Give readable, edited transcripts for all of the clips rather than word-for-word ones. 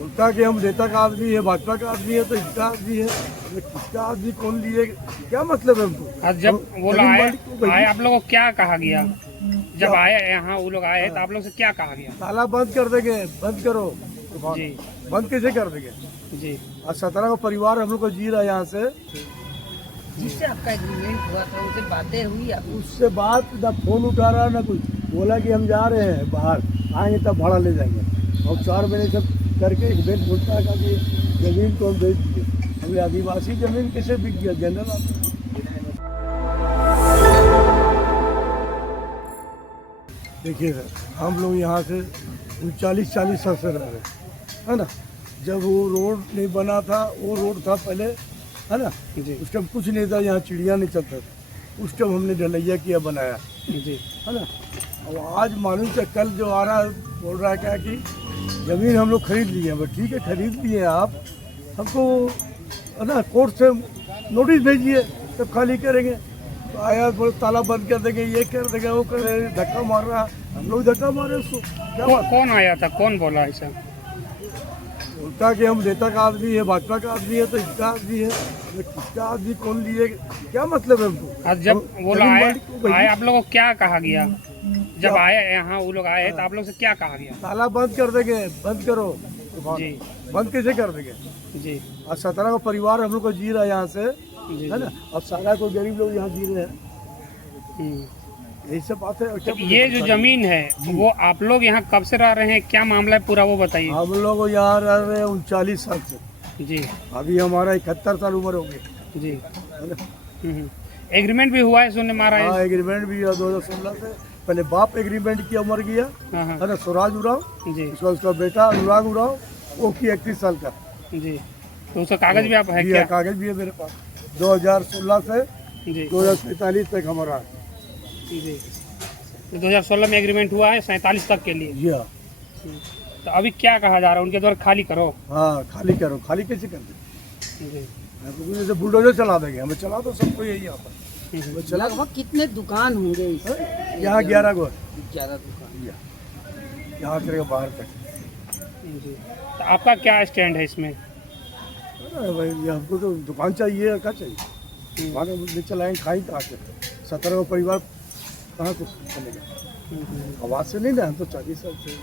बोलता कि हम नेता का आदमी है, भाजपा का आदमी है, तो इसका आदमी है। अरे किसका आदमी कौन लिए, क्या मतलब है हमको? आज जब वो लोग जमीन आए मालिक को भाई, आए आप लोगों को क्या कहा गया? जब आए यहाँ वो लोग आए तो आप लोग से क्या कहा गया? ताला बंद कर देंगे, बंद करो। जी बंद कैसे कर देंगे? जी। आज 17 का परिवार हम लोग को जी रहा है यहाँ से। जिससे आपका एग्रीमेंट हुआ था उनसे बातें हुई आपकी? उससे बात ना फोन उठा रहा ना कुछ। बोला कि हम जा रहे हैं बाहर, आएंगे तब भाड़ा ले जाएंगे। और 4 महीने सब करके एक बेट बोलता है कि जमीन को हम बेच दिए। हमें आदिवासी जमीन कैसे बिक गया जनरल? देखिए सर, हम लोग यहाँ से 39-40 साल से रह रहे हैं, है ना। जब वो रोड नहीं बना था, वो रोड था पहले, है ना। जी उस टाइम कुछ नहीं था, यहाँ चिड़िया नहीं चलता था। उस टाइम हमने ढलैया किया, बनाया, जी। है ना। अब आज मालूम से कल जो आ रहा है बोल रहा है क्या कि ज़मीन हम लोग खरीद लिए हैं। ठीक है, खरीद लिए आप, हमको है ना कोर्ट से नोटिस भेजिए, तब खाली करेंगे। तो आया बोले ताला बंद कर देंगे, ये कर देंगे, वो कर देंगे, धक्का मार रहा है। हम लोग धक्का मारे उसको, क्या बात? कौन आया था, कौन बोला ऐसा? बोलता कि हम नेता का आदमी है, भाजपा का आदमी है, तो इसका आदमी है। अरे किसका आदमी कौन लिए, क्या मतलब है हमको? आज जब वो लोग जमीन मालिक को भाई, आए आप लोगों को क्या कहा गया? जब आए यहाँ वो लोग आए तो आप लोग से क्या कहा गया? ताला बंद कर देंगे, बंद करो। जी बंद कैसे कर देंगे? जी आज 17 का परिवार हम लोग को जी रहा है यहाँ से, जी है ना। अब सारा कोई गरीब लोग यहाँ जी रहे हैं, हम्म। यही सब बात है। और क्या तो ये जो जमीन है वो आप लोग यहाँ कब से रह रहे हैं, क्या मामला है पूरा वो बताइए। हम लोग यहाँ रह रहे हैं 39 साल से। जी अभी हमारा 71 साल उम्र हो गई, जी। है ना। एग्रीमेंट भी हुआ है सुनने में आ रहा हाँ, है। एग्रीमेंट भी है 2016 से। पहले बाप एग्रीमेंट किया, मर गया, हाँ हाँ है ना, स्वराज उराव। जी उसका बेटा अनुराग उराव, वो की 31 साल का। जी। तो उसका कागज भी आप है जी, क्या? कागज भी है मेरे पास। 2016 से जी 2047 तक हमारा है। जी। तो 2016 में एग्रीमेंट हुआ है 47 तक के लिए। जी हाँ। तो अभी क्या कहा जा रहा है उनके द्वारा खाली करो? हाँ, खाली करो। खाली कैसे कर दे? जी जैसे बुलडोजर चला देंगे, हमें चला तो सबको यही आता है। वो चला लगभग कितने दुकान होंगे इसमें? यहाँ 11 गो है। 11 दुकान। यहाँ करेगा बाहर तक। जी। तो आपका क्या स्टैंड है इसमें? अरे भाई, ये हमको तो दुकान चाहिए, क्या चाहिए? वहाँ ले चलाएंगे, खाई कहाँ से? 17 का परिवार कहाँ से चलेगा? आवाज़ से नहीं ना, हम तो 40 साल से।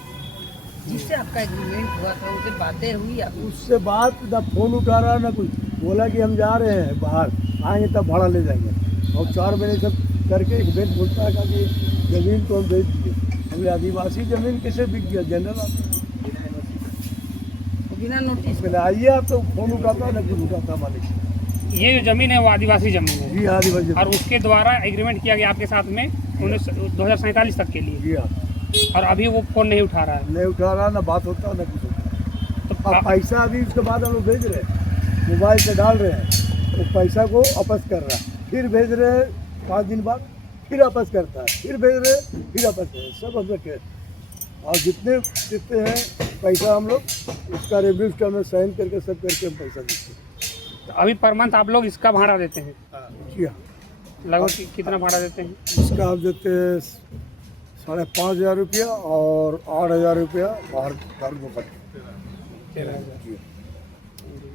जिससे आपका एग्रीमेंट हुआ था उनसे बातें हुई आपकी? उससे बात ना फोन उठा रहा ना कुछ। बोला कि हम जा रहे हैं बाहर, आएंगे तब भाड़ा ले जाएंगे। और 4 महीने सब करके एक बेट बोलता है कि जमीन को हम बेच दिए। हमें आदिवासी जमीन कैसे बिक गया जनरल? बिना नोटिस? पहले आइए आप, तो फोन उठाता ना कुछ उठाता मालिक। ये जो जमीन है वो आदिवासी जमीन है जी हाँ, आदिवासी। और उसके द्वारा एग्रीमेंट किया गया आपके साथ में 2047 तक के लिए। जी हाँ, और अभी वो फोन नहीं उठा रहा है। नहीं उठा रहा, ना बात होता ना कुछ होता। तो अब पैसा अभी उसके बाद हम लोग भेज रहे हैं, मोबाइल से डाल रहे हैं, तो पैसा को वापस कर रहा है, फिर भेज रहे हैं 5 दिन बाद, फिर वापस करता है, फिर भेज रहे हैं, फिर वापस कर रहे हैं। सब हम लोग के और जितने जितने हैं पैसा हम लोग उसका रिव्यू स्टोर में साइन करके सब करके हम पैसा देते हैं। तो अभी पर मंथ आप लोग इसका भाड़ा देते हैं? जी हाँ, लगभग कितना भाड़ा देते हैं? इसका हम देते हैं 5,500 रुपया और 8,000 रुपया बाहर घर को पड़ता। 13,000।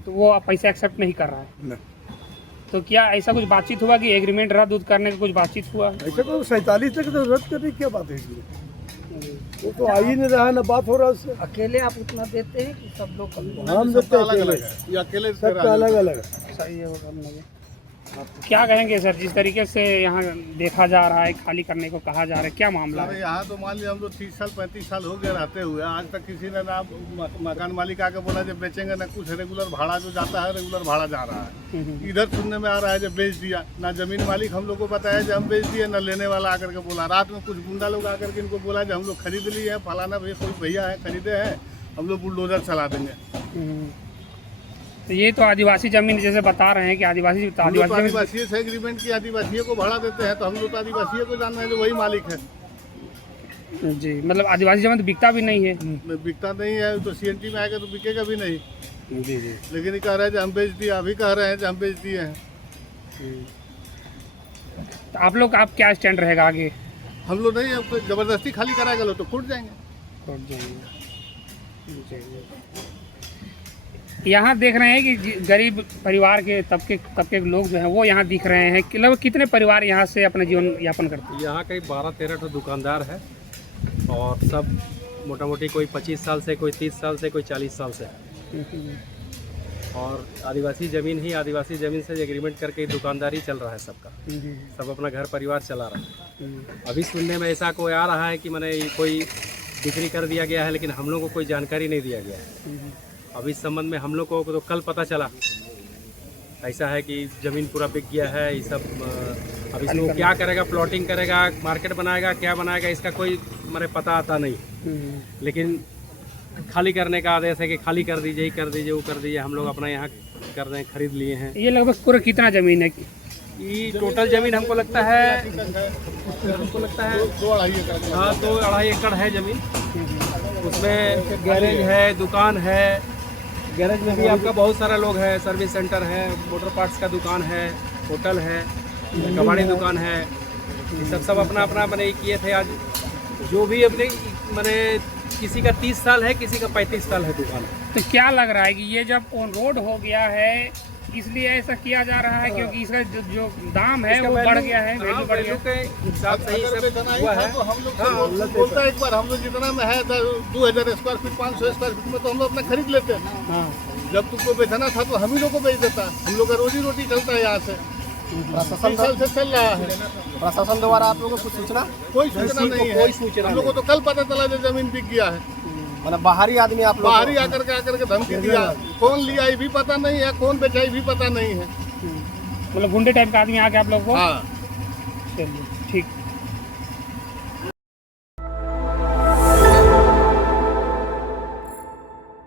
तो वो आप पैसा एक्सेप्ट नहीं कर रहा है? नहीं, तो क्या ऐसा कुछ बातचीत हुआ कि एग्रीमेंट रद्द उद्द करने का कुछ बातचीत हुआ? ऐसा तो 47 तक तो रद्द करने की क्या बात है इसमें? वो तो आ ही नहीं रहा है, ना बात हो रहा है उससे। अकेले आप उतना देते हैं कि सब लोग हम देते हैं अकेले, सबका अलग अलग है। सही है वो हम लोग। क्या कहेंगे सर, जिस तरीके से यहाँ देखा जा रहा है, खाली करने को कहा जा रहा है, क्या मामला अरे है? यहाँ तो मान लिया हम लोग 30 साल 35 साल हो गए रहते हुए, आज तक किसी ने ना मकान मालिक आके बोला जब बेचेंगे, ना कुछ। रेगुलर भाड़ा जो जाता है रेगुलर भाड़ा जा रहा है। इधर सुनने में आ रहा है जब बेच दिया, ना जमीन मालिक हम लोग को बताया जब हम बेच दिए, ना लेने वाला आकर के बोला। रात में कुछ गुंडा लोग आकर के इनको बोला जब हम लोग खरीद लिए हैं, फलाना भैया कोई भैया है खरीदे हैं, हम लोग बुलडोजर चला देंगे। तो ये तो आदिवासी जमीन जैसे बता रहे हैं कि आदिवासी हम लोग तो आदिवासी से एग्रीमेंट की आदिवासियों को भाड़ा देते हैं, तो हम लोग तो आदिवासियों को जानना है जो वही मालिक है। जी, मतलब आदिवासी जमीन तो बिकता भी नहीं है। बिकता नहीं है तो CNT में आएगा तो बिकेगा भी नहीं। जी जी। लेकिन ये कह रहे हैं जो हम बेच दिए, अभी कह रहे हैं जो हम बेच दिए हैं। तो आप लोग आप क्या स्टैंड रहेगा आगे? हम लोग नहीं, अब जबरदस्ती खाली कराएगा लोग तो फूट जाएंगे। छोड़ जाएंगे। यहाँ देख रहे हैं कि गरीब परिवार के तबके के लोग जो हैं वो यहाँ दिख रहे हैं कि लगभग कितने परिवार यहाँ से अपना जीवन यापन करते हैं? यहाँ कई 12-13 तो दुकानदार है और सब मोटा मोटी कोई 25 साल से, कोई 30 साल से, कोई 40 साल से। और आदिवासी ज़मीन से एग्रीमेंट करके दुकानदारी चल रहा है सबका, सब अपना घर परिवार चला रहा है। अभी सुनने में ऐसा कोई आ रहा है कि मैंने कोई बिक्री कर दिया गया है, लेकिन हम लोग को कोई जानकारी नहीं दिया गया है। अब इस संबंध में हम लोग को तो कल पता चला ऐसा है कि ज़मीन पूरा बिक गया है। ये सब अब इसमें क्या करेगा, प्लॉटिंग करेगा, मार्केट बनाएगा, क्या बनाएगा, इसका कोई मैंने पता आता नहीं। लेकिन खाली करने का आदेश है कि खाली कर दीजिए, वो कर दीजिए। हम लोग अपना यहाँ कर रहे हैं, खरीद लिए हैं। ये लगभग पूरा कितना ज़मीन है? ये टोटल ज़मीन हमको लगता है 2-2.5 एकड़ है ज़मीन। उसमें गैरेज है, दुकान है। गैरेज में भी आपका बहुत सारा लोग है, सर्विस सेंटर है, मोटर पार्ट्स का दुकान है, होटल है, कबाड़ी दुकान है। ये सब अपना अपना मैंने किए थे। आज जो भी अपने मैंने किसी का 30 साल है, किसी का 35 साल है दुकान। तो क्या लग रहा है कि ये जब ऑन रोड हो गया है इसलिए ऐसा किया जा रहा है क्योंकि इसका जो दाम है वो बढ़ गया है, वैल्यू बढ़ गया के हिसाब से ही सब हुआ है। तो हम लोग बोलता है एक बार हम लोग जितना में है 2000 स्क्वायर फीट 500 स्क्वायर फीट में तो हम लोग अपना खरीद लेते हैं। हाँ। जब तुमको बेचना था तो हम ही लोग को बेच देता। हम लोग का रोजी रोटी चलता है यहाँ से, 3 साल से चल रहा है। प्रशासन द्वारा आप लोगों को कुछ सूचना? कोई सूचना नहीं है। हम लोग को तो कल पता चला जो जमीन बिक गया है। मतलब बाहरी आदमी आप लोग बाहरी आकर के धमकी दिया। कौन लिया ये भी पता नहीं है, कौन बेचा ये भी पता नहीं है। मतलब गुंडे टाइप का आदमी आके आप लोग को? हाँ। चलिए।